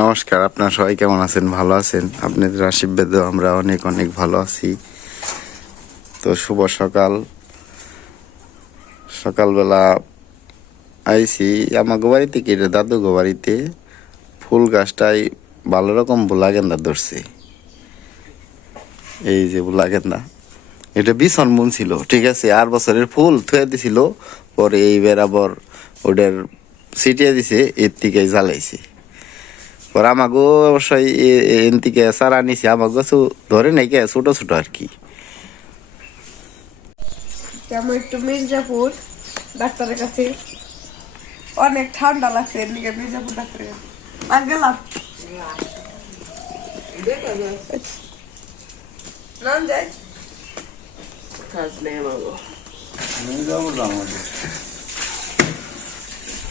নমস্কার, আপনার সবাই কেমন আছেন? ভালো আছেন? আপনাদের আশীর্বাদেও আমরা অনেক অনেক ভালো আছি। তো শুভ সকাল। সকালবেলা আইছি আমাকে বাড়িতে কি দাদু গো বাড়িতে। ফুল গাছটাই ভালো রকম বোলা গেন্দা ধরছে। এই যে বোলা গেন্দা এটা ভীষণ মন ছিল, ঠিক আছে? আর বছরের ফুল থুয়ে দিছিল, পরে এই আবার ওটার ছিটিয়ে দিছে, এর থেকে জ্বালাইছে। পরে আমাগো অবশ্যই এন থেকে সারা নিছে আমাগো সু- ধরে নাই কে ছোট ছোট আর কি। যেমন একটু মির্জাপুর ডাক্তারের কাছে? অনেক ঠান্ডা লাগছে এদিকে মির্জাপুর ডাক্তারের কাছে। আর গেলাম। নাম যাই কাজ নেই বাবু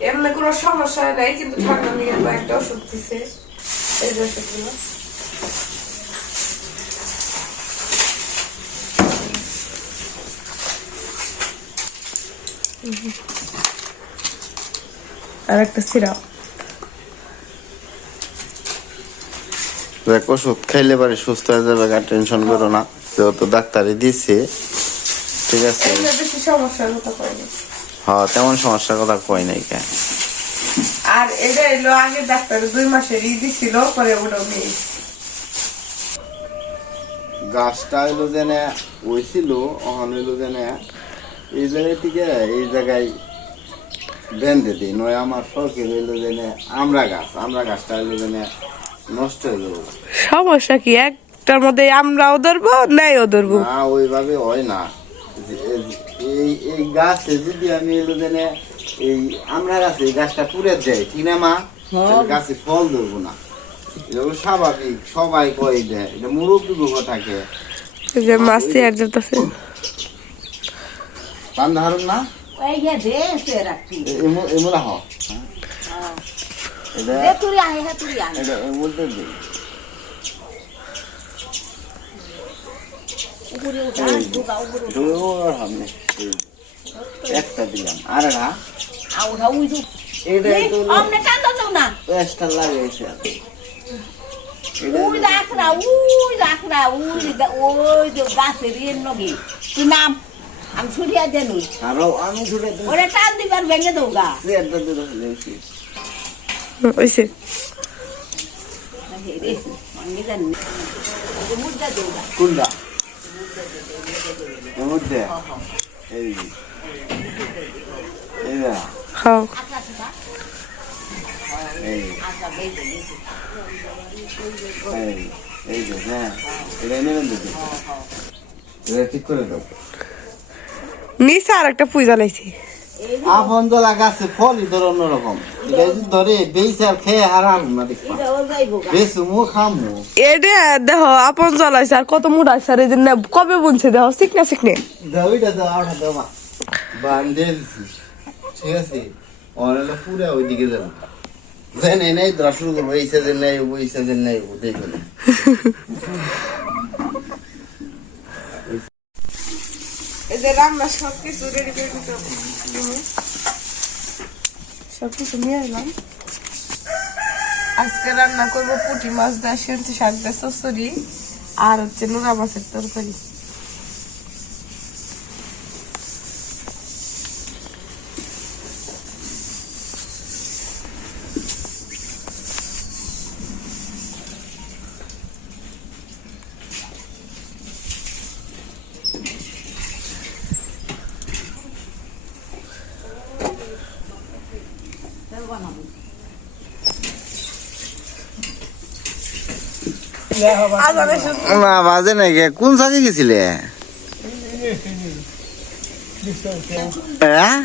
এমনি কোনো সমস্যা নাই কিন্তু ঠান্ডা নিয়ে কয়েকটা ওষুধ দিছে। এই যে ওষুধগুলো। আর একটা সিরাপ। দেখ ওষুধ খাইলে পারে সুস্থ হয়ে যাবে আর টেনশন করো না। যেহেতু ডাক্তারে দিছে ঠিক আছে? হ্যাঁ তেমন সমস্যার কথা কই নাই কে। আর এটা এলো আগে ডাক্তার দুই মাসের ই দিছিল পরে ওটাও নিয়ে গাছটা হইল যেনে হইছিল অহন হইল যেনে এই জায়গায় থেকে এই জায়গায় বেঁধে দিই নয় আমার শখের হইল যেনে আমরা গাছ আমরা গাছটা হইল যেনে নষ্ট হয়ে যাব সমস্যা কি? একটার মধ্যে আমরাও ধরবো নেয়ও ধরবো? না ওইভাবে হয় না। এই- গাছে যদি আমি এলো যেনে এই আমরা গাছে এই গাছটা পুড়ে দেয় ঠিক না মা? গাছে ফল ধরবো না। স্বাভাবিক সবাই কই দেয় এটা মুরব্বী থাকে। যে মাছটি আর যেতেছে পান ধারণ না? এই যে দেশে রাখতি এমুলা হ। এটা দে তুই আহে হে তুই আহে এটা মধ্যে দিই উপরে উঠা উপরে উঠা। এই, একটা দিলাম। আর না। আউ উই দু এইটাই তো আমনে টান দাও না। পেস্টটা লাগাইছে উই না উই দা- ওই যে গাছের ইয়ের নগে তুই নাম? আমি ছুটিয়া দেনু আরও আমি ছুটে দিই ওরে টান দিবার ভেঙে দৌ গা। চেয়ারটা দিতে দিয়েছি ওইসে রে আমি জানি। মুদ্রা দৌ গা। কোনটা? এই যে। এই না খাও আচ্ছা আচ্ছা আচ্ছা হ্যাঁ আর একটা পুজা লাইছি আপন জলা গাছে ফলই ধর অন্যরকম ধরে বেইছে আর খেয়ে হারাম না দেখবা যাইবো মু এটা দেহ আপন জ্বালাইছে আর কত মুড আছে না- কবে বুনছে দেহ শিখনে শিখনে বান্ধে ঠিক আছে অনেক পুরা ওইদিকে যাব। জেনে নেই ধরা শুরু করব, এই সাজের নেই, ওই সাজের নেই দেখবে না এই যে রান্না সব কিছু রেডি করে দিতে সব কিছু নিয়ে এলাম। আজকে রান্না করব পুঁটি মাছ দিয়ে শাক চচ্চড়ি, আর হচ্ছে নোনা মাছের তরকারি। না বাজে নাই গে কোন সাজে গেছিলে হ্যাঁ.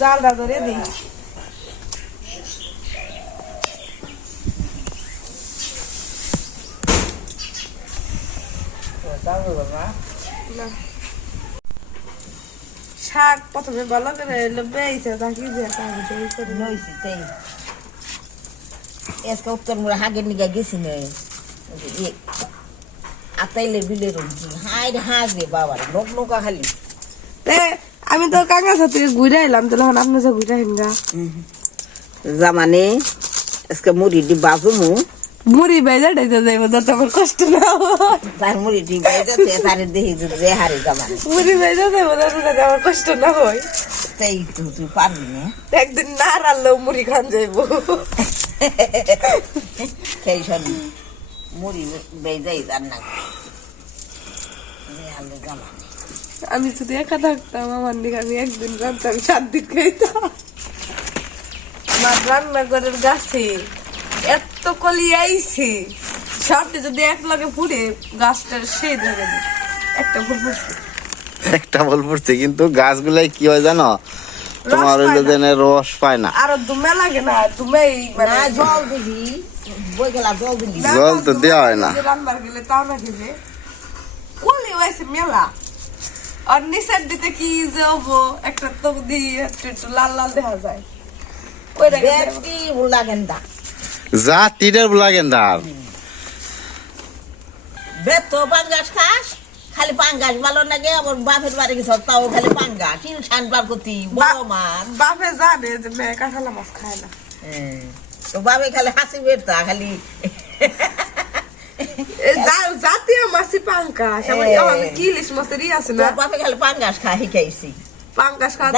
জালটা ধরে দিই না। শাক প্রথমে ভালো করে এলো বেয়েছে লই। লইছি তাই এসকে উত্তর মুরা হাগের নিগা গেছি নে। আতাইলে বিলে রুমছি। হাই রে হাগ রে বাবা রে লোক নৌকা খালি। তে, আমি তো কাকা সাথে ঘুরে এলাম তাহলে এখন আপনি ঘুরে গা। জামানে আজকে মুড়ি দি বাজুমু। মুড়ি বেজা ডাইতে যাইব যাতে আমার কষ্ট না তার মুড়ি বাইতে তারে দেহি যে হারে জামানে মুড়ি বেজা যাইব যাতে আমার কষ্ট না হয়। তাই তুই তুই পারবি না। একদিন না রাখলেও মুড়ি খান যাইব। সেই শোন মুড়ি বেজাই জান না আমি যদি একা থাকতাম আমার দিকে আমি একদিন রাখতাম সাত দিন খাইতাম। আমার রান্নাঘরের গাছে এত কলি আইছে। সবটি যদি এক লগে পুড়ে গাছটার সেই ধরে। একটা ফুল ফুটছে একটা বল পড়ছে কিন্তু গাছগুলাই কি হয় জানো? তোমার হইল যেন রস পায় না। আরও দুমে লাগে না দুমে মানে জল দিবি। জল দিবি। না, জল না, তো দেওয়া হয় না। রান্নার গেলে তাও না খেবে কলি হয়েছে মেলা। আর নিচের দিতে কি যে হব একটা তো দিয়ে একটু লাল লাল দেখা যায়। কই রেখে? গেন্দা যা তীরের বলা গেন্দার বেত তো পাঙ্গাস খাস? খালি পাঙ্গাস ভালো লাগে আবার বাপের বাড়ি গেছ তাও খালি পাঙ্গাস। ইল ছান বার করতি বড় মাছ বাপে জানে যে মেয়ে কাঁঠালা মাছ খায় না। তো বাবে খালি হাসি বেরতা খালি জাতীয় মাছি পাঙ্কাশ আমার কি ইলিশ মাছেরই আছে না? বাপে খালি পাঙ্গাস খা শিখাইছি। পাঙ্কাশ খাওয়া।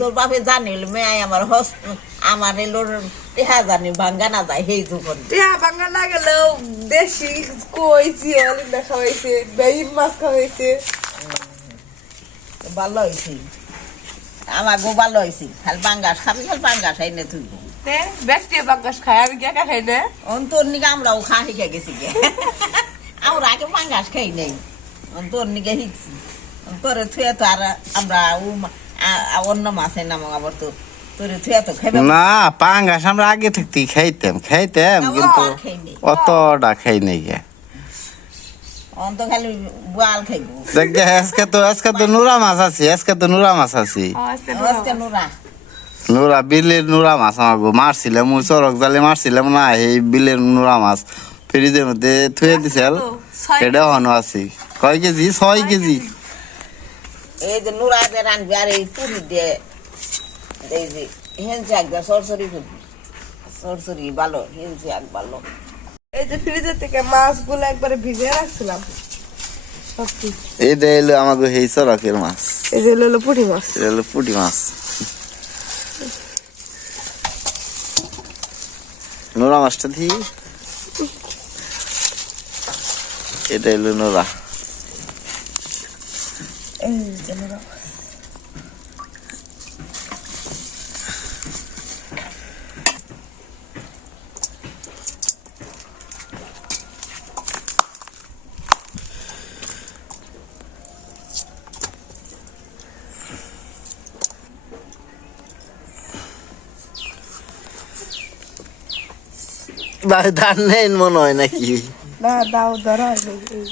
তোর বাপে জানিল মেয়ে আমার হস আমার এলোর টেহা জানি ভাঙ্গা না যায় সেই না গেলেও দেশি বেইম মাছ ভালো হয়েছি আমার গো ভালো হয়েছি খালি পাঙ্গাস খাবি খালি পাঙ্গাস এই নে তুই। তে ব্যক্তি পাঙ্কাশ খায় আমি কে কে খাই না? অন্তর নিকে আমরাও খা শিখে গেছি গে। আমরা আগে পাঙ্গাস খাই নাই। অন্তর নিকে শিখছি থুয়ে তো আর আমরা অন্য মাছের নাম আবার তো না পাঙ্গাস আমরা আগে থাকতে খাইতাম খাইতাম কিন্তু আর খাই নাই। অতটা খাই নাই গে। আজকে তো আজকে তো নুরা মাছ আছে আজকে তো নুরা মাছ আছে। আজকে নুরা নুরা। বিলের নুরা মাছ মারছিলাম ওই চরক জালে মারছিলাম না এই বিলের নুরা মাছ। ফ্রিজের মধ্যে থুয়ে দিছিল ছয় এটা কয় কেজি? ছয় কেজি। এই যে নুরা যে রানবি আর এই পুরি দিয়ে এই যে হেনছে এক সরসরি সরসরি ভালো হেনছে এক ভালো। এই যে ফ্রিজের থেকে মাছগুলো একবারে ভিজে রাখছিলাম। এটা এলো আমাকে এই চরকের মাছ। এই যে হলো পুঁটি মাছ। এটা হলো পুঁটি মাছ। নোরা মাছটা দিয়ে এটা এলো নোরা। এই যে ভাই ধান নেই মনে হয় নাকি? না দাও ধরা এই এই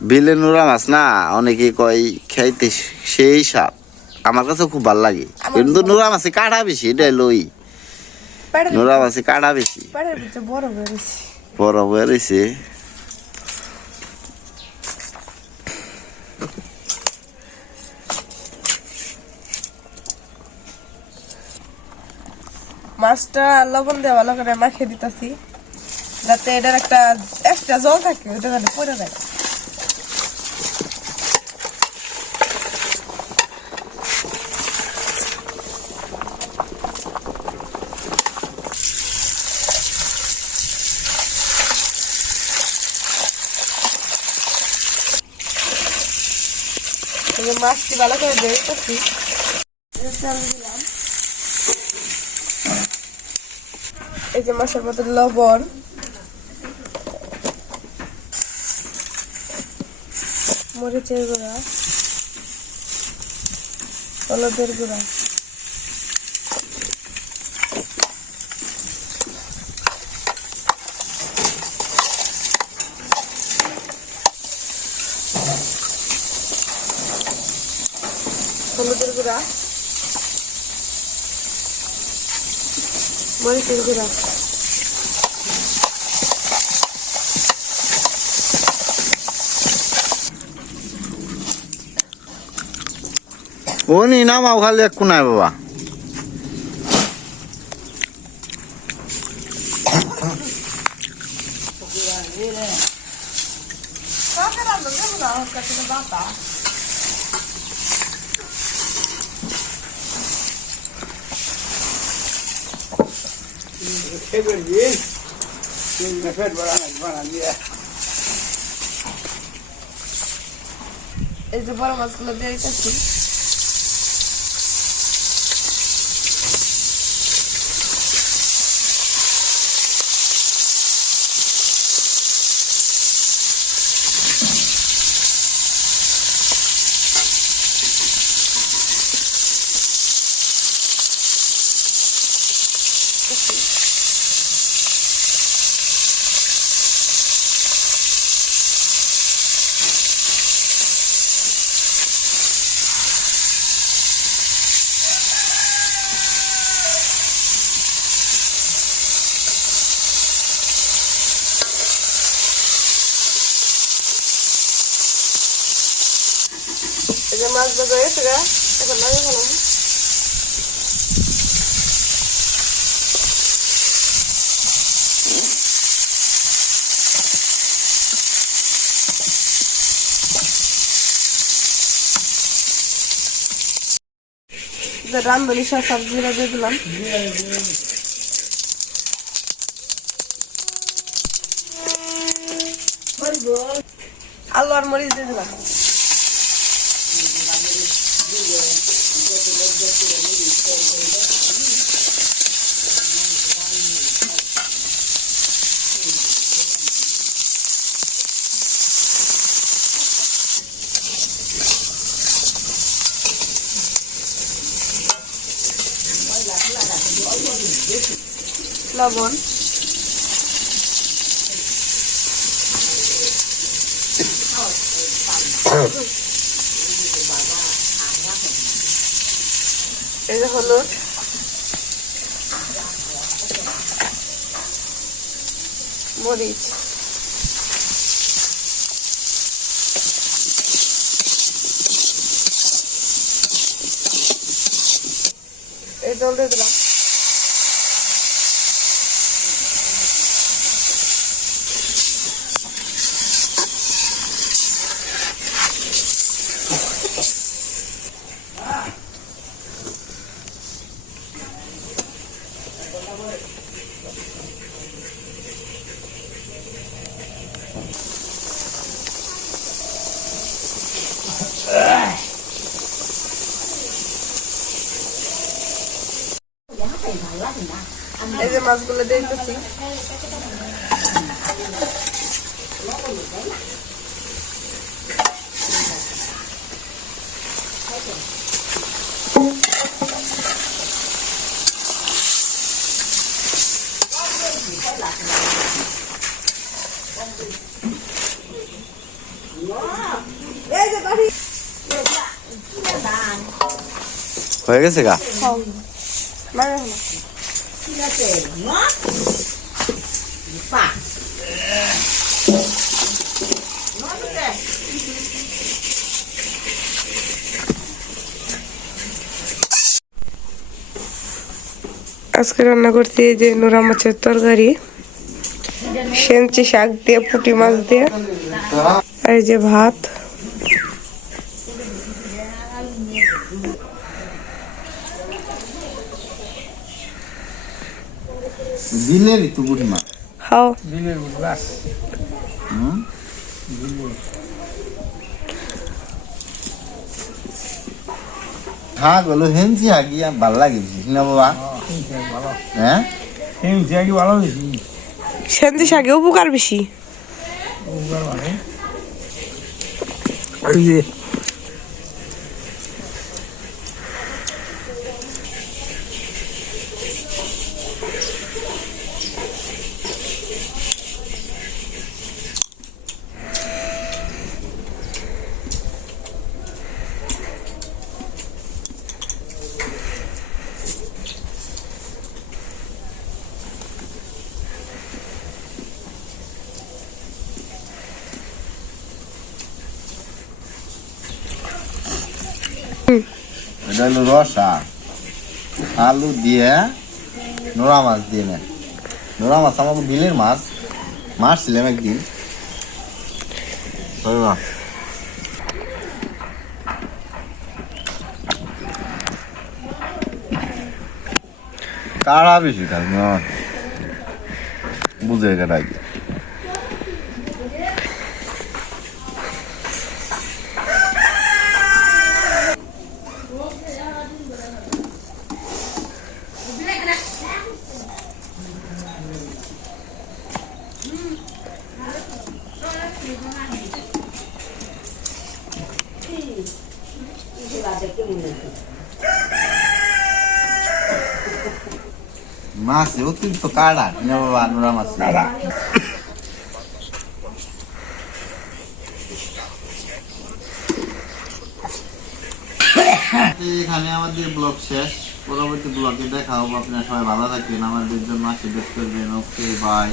বিলে নোরা মাছ না? অনেকে কয় খাইতে সেই স্বাদ। আমার কাছে খুব ভালো লাগে। কিন্তু নোরা মাছে কাটা বেশি এটা লই। নোরা মাছে কাটা বেশি। বড় বেড়েছে বড় মাছটা লবণ দিয়ে ভালো করে মাখিয়ে দিতেছি যাতে এটার একটা এক্সট্রা জল থাকে ওটা পড়ে যায় এই যে মাছটি ভালো করে বের করছি। এই যে মাসের মধ্যে লবণ। মরিচের গুঁড়া। হলুদের গুঁড়া হলুদের গুঁড়া মরিচের গুঁড়া। ও নি নামাও খালি এক কোনায় বাবা। খেয়ে দিন ফেট বাড়ানো বাড়ান দিয়ে এই যে বড় মাছগুলো যে মাছ ভাজা হয়ে গেছে গা, এখন লাগিয়ে ফেলাম সব সবজিগুলো দিয়ে দিলাম। আলু আর মরিচ দিয়ে দিলাম। লবণ। এই যে হলুদ। মরিচ। এই জল দিয়ে দিলাম। মাছগুলো দিয়ে দিতেছি হয়ে গেছে গা মানে হলো আজকে রান্না করছি এই যে নোরা মাছের তরকারি সেঞ্চি শাক দিয়ে পুঁটি মাছ দিয়ে আর এই যে ভাত। দিনের তো বুড়ি মা খাও দিনের বুঝবা হ্যাঁ গেলো হেনছি আগিয়া ভালো লাগে বেশি না বাবা হ্যাঁ হিংসে কি ভালো বেশি সেন্দি শাকে উপকার বেশি উপকার মানে এটা হলো রসা আলু দিয়ে নোরা মাছ দিয়ে নেয় নোরা মাছ আমাকে বিলের মাছ। মারছিলাম একদিন। না। কাড়া বেশি খাল বুঝে গেল আগে মাছ অতিরিক্ত কাড়া। নোরা মাছ কারা এখানে আমাদের ব্লগ শেষ। পরবর্তী ব্লগে দেখা হবে। আপনারা সবাই ভালো থাকবেন। আমাদের জন্য আশীর্বাদ করবেন। Okay bye.